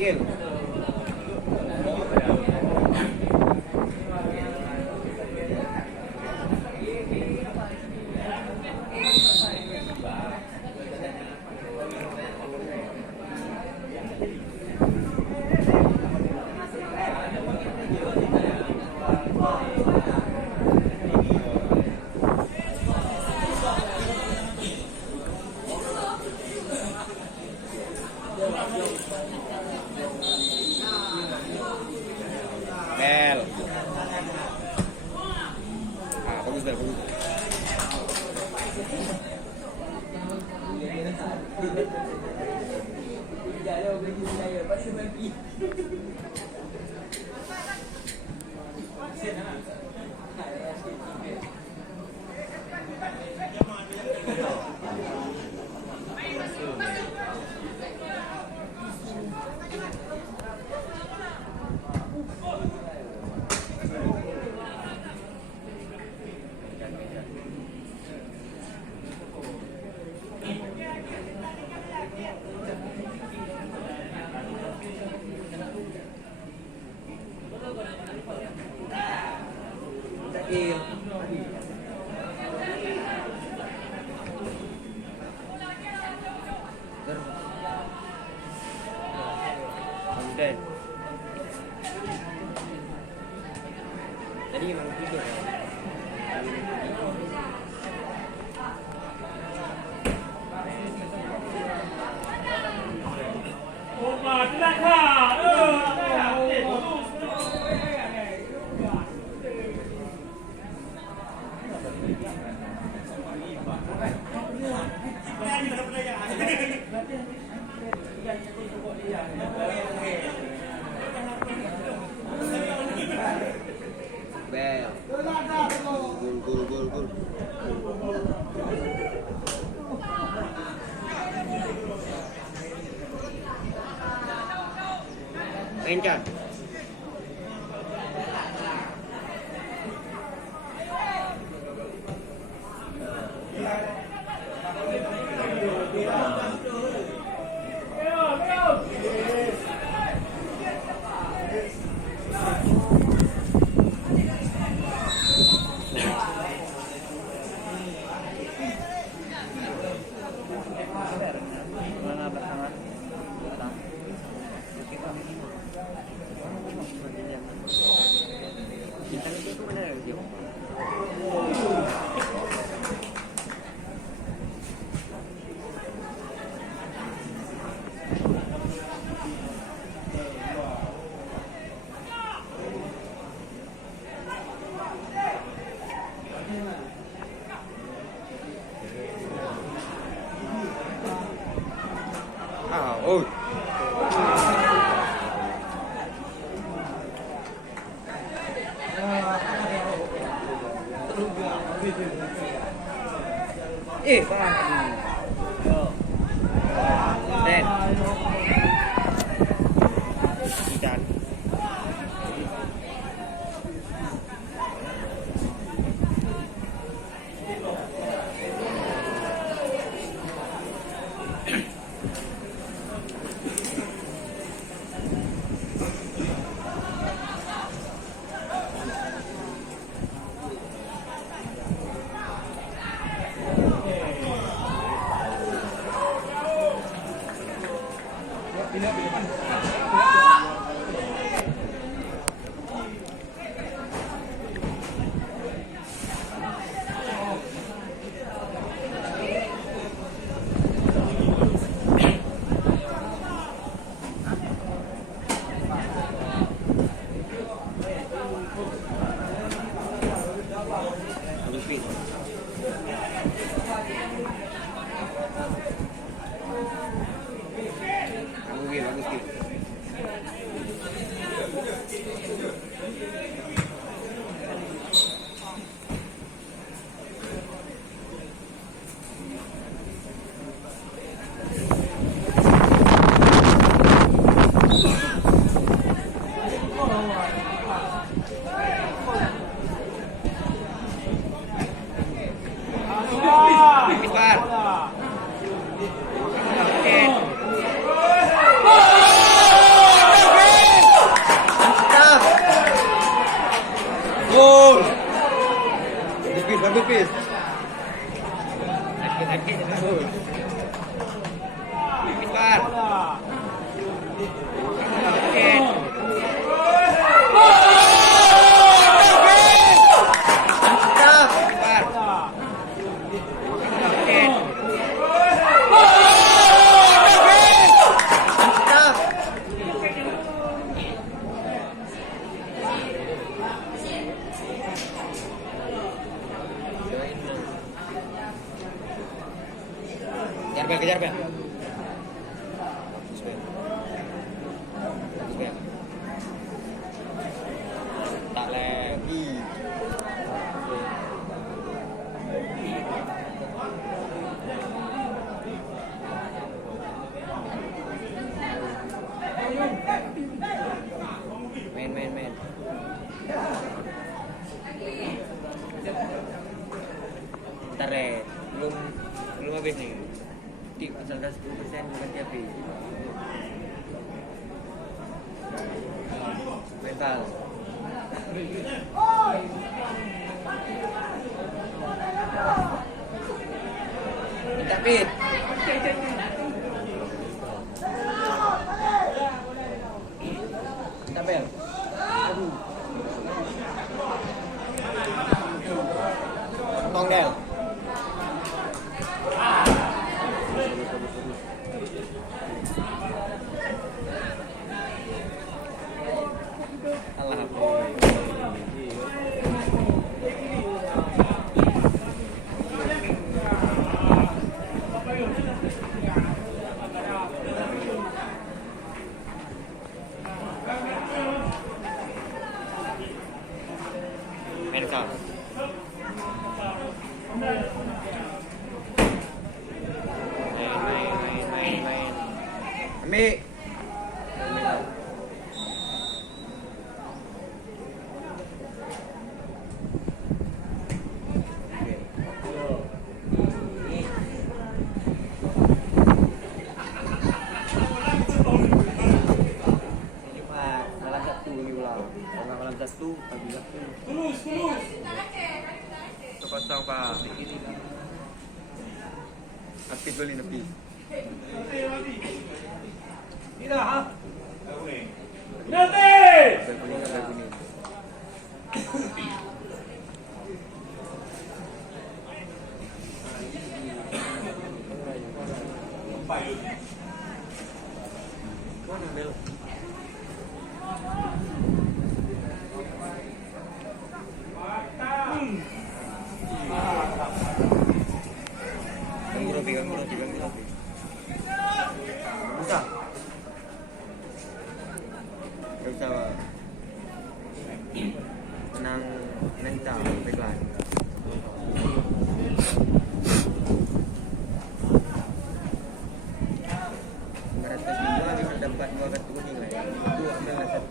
Gil. Bel. Ah, bagus Bel, bagus. Gil. Kemudian tadi memang tidur. Bel. Gol. Encan. Oh. Pak. Den. Ikan. Bagus, bagus. Main. Bentar belum habis nih. Tip pasal dah 10% ganti habis. Mental. Minta pit. Minta bel. Tong Del. Mental. Main. Ambil. Malam satu pagi satu. Tulus. Kosong pak. Api golin api. Tidak ha? Nanti. Kuning. Mana bel? Ganggu lagi. Bisa. Gak bisa, Pak. Tenang mental, pelan. Berat tes minggu bisa dapat 2 kartu kuning lah ya. Itu ambillah 1.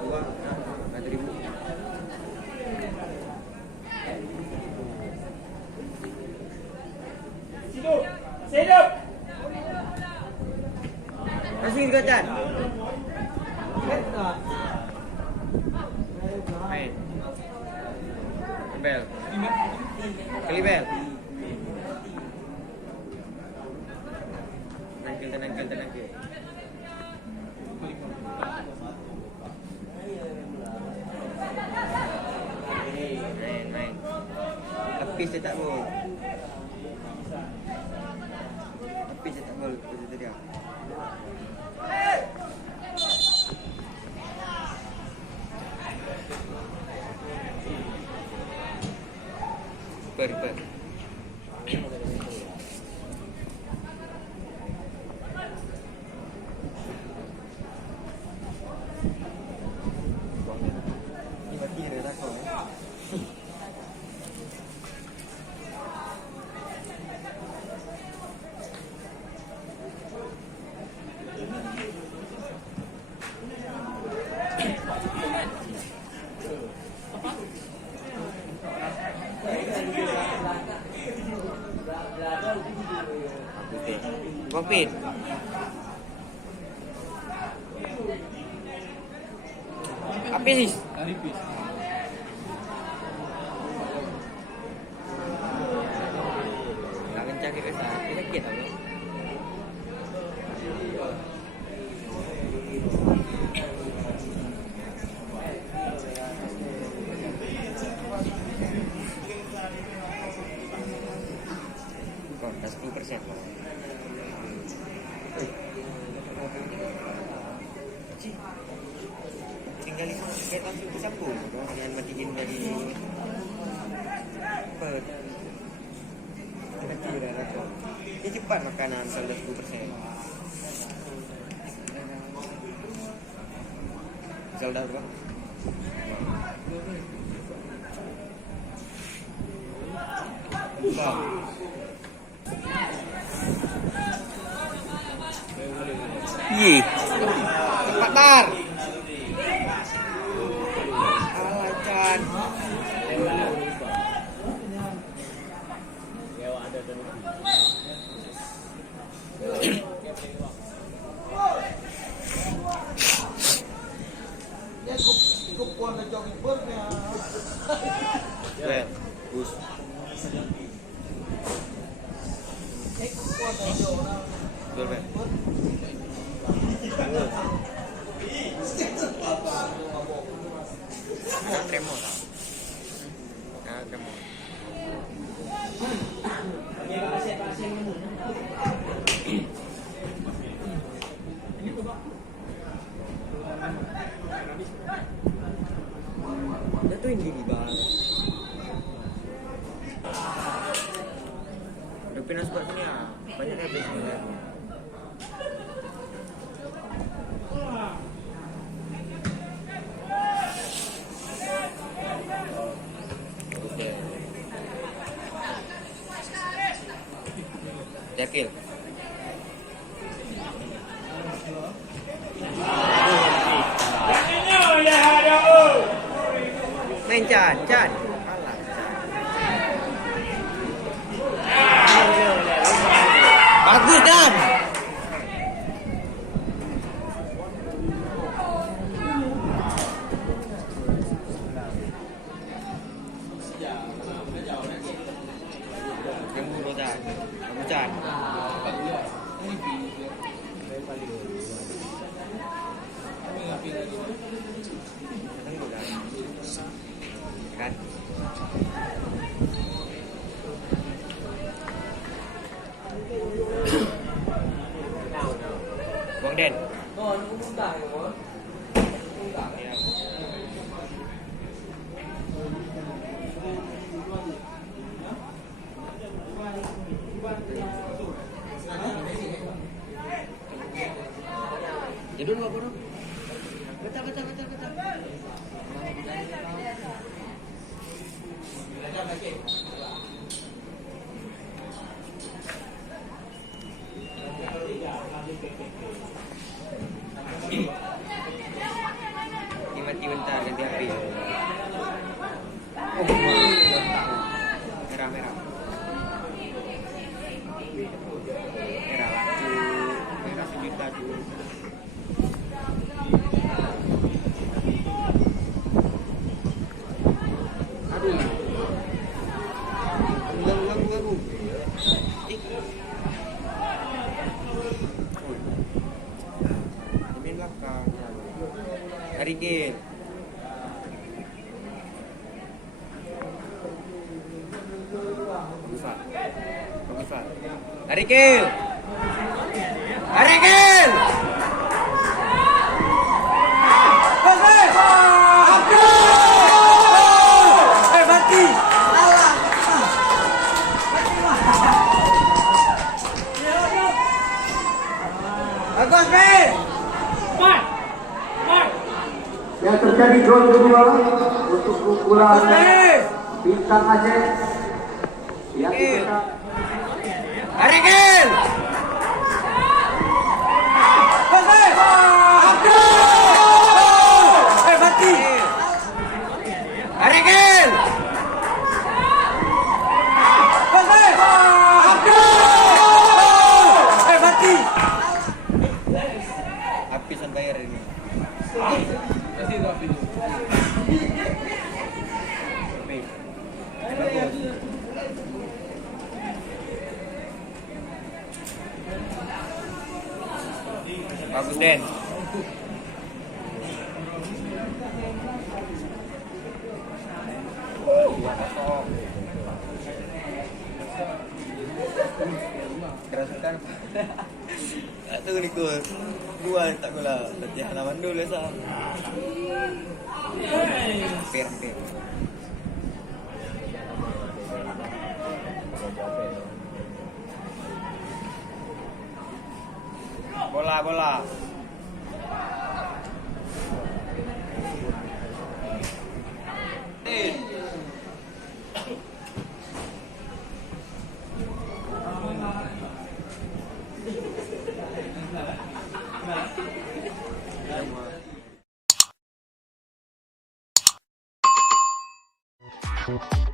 2, 4.000. Hidup. Kasih kau Chan. Main. Bel. Kali bel. Tenang. Main. Habis dia tak gol. Habis dia tak gol. Itu dia. Per. Ini mati ada takut Kopit. Habis. Nak kencang ke sana. Kita sakit tak? Kau dah 10%. Tinggal kita langsung disambung dengan matiin dari per kira rasa ini cepat makanan kalau 10%. Zelda berapa? Wow. Ye. Akbar. Alah Chan. Well, bus. Betul, Ben. Ada tremor tak? Ada tremor. Jatuhin gigi bang. Udah pindah spot sini ya. Banyak yang sini ya. Yakil. Main Chan. Alah. Bagus Dan. Yang buru Dan. Bagus Chan. Kan? Buang Den. Jadul nggak bodoh? Betul. Mati bentar ganti api. Oh, merah. Merah laku. Merah sejuta tuh. Aduh. Ganggu. Ini belakang. Arigin. Bagus, Pak. Arigin. Bagus, Ben. Yang terjadi gol kedua untuk pukulan Bintang Aceh yang dicetak Arigin. Arigin. Habisan bayar ini. Bagus Den. Kerasukan. Tak tahu ni gol. Gua tak gol lah. Latihan lawan dulu sah. Hampir. Bola. Din. Thank